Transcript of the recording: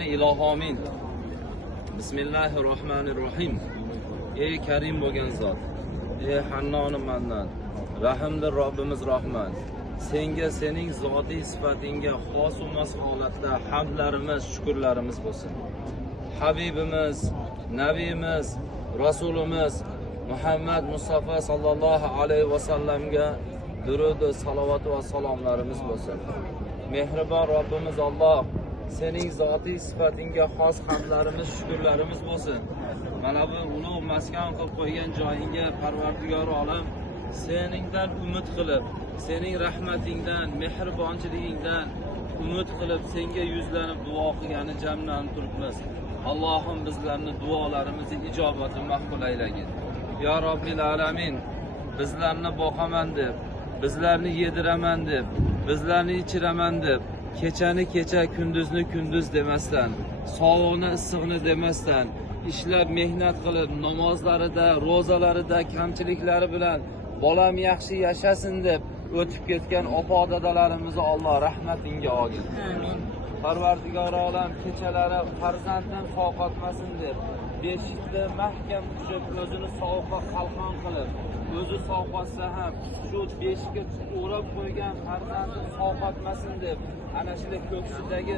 İlahamin. Bismillahirrahmanirrahim. Ey Karim bo'lgan zot, ey Hannoni mannan, rahimdir Robbimiz Rahman. Senga sening zotiy sifatingga xos emas holatda hamdlarimiz, shukrlarimiz bo'lsin. Habibimiz, Nabiyimiz, Rasulimiz Muhammad Mustafa sallallohu alayhi va sallamga durud, salovat va salomlarimiz bo'lsin. Mehribon Robbimiz Alloh, sening zotiy sifatingga xos hamdlarimiz, shukrlarimiz bo'lsin. Mana bu ulug' maskan qilib qo'ygan joyingga Parvardigor olam seningdan umid qilib, sening rahmatingdan, mehribonchiligingdan umid qilib senga yuzlanib duo qilgani jamlanib turibmiz. Allohim bizlarni duolarimizni ijobati maqbul aylagin. Ya Robbil alamin, bizlarni boqaman deb, bizlarni yediraman deb, bizlarni ichiraman deb, kechani kecha, kunduzni kunduz demasdan, sovuqni issiqni demasdan, ishlab mehnat qilib, namozlarida, ro'zalarida kamchiliklari bilan bolam yaxshi yashasin deb o'tib ketgan ota-odalarimizni Alloh rahmatingga olgin. Amin. Parvardigor olam kechalari farzanddan sovqotmasin deb, beshikda mahkam tushib, o'zini sovuqqa qalqon qilib, o'zi sovqotsa ham shu beshikka o'rab qo'ygan farzandi sovqotmasin deb, ana shu ko'ksidagi